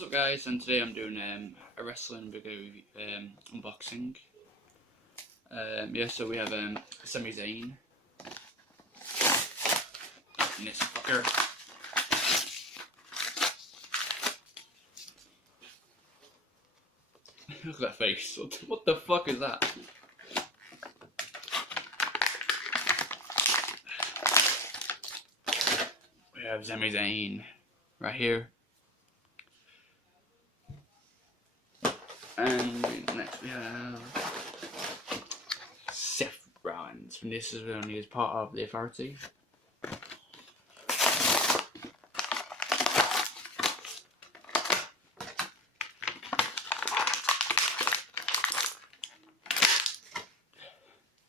What's up guys, and today I'm doing a wrestling video unboxing. So we have Sami Zayn. And this fucker. Look at that face, what the fuck is that? We have Sami Zayn right here. And next we have Seth Rollins, and this is only as part of the Authority.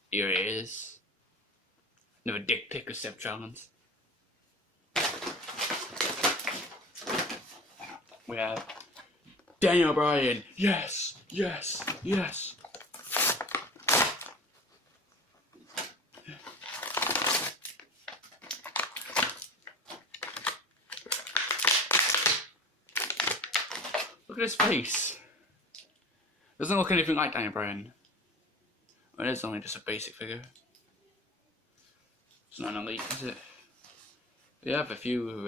Here it is. Another dick pic of Seth Rollins. We have Daniel Bryan. Yes, yes, yes. Look at his face. Doesn't look anything like Daniel Bryan. Well, it's only just a basic figure. It's not an elite, is it? We have a few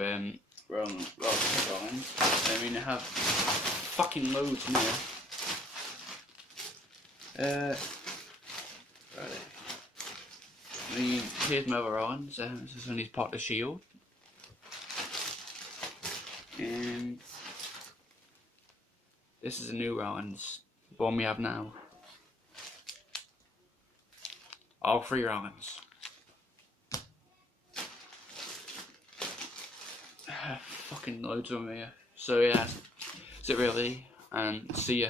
Rollins. I mean, they have fucking loads in here. Right. Here's my other Rollins. This is only part of the Shield. And this is a new Rollins, the one we have now. All three Rollins. Fucking loads of them here. So yeah, that's it really, and see ya.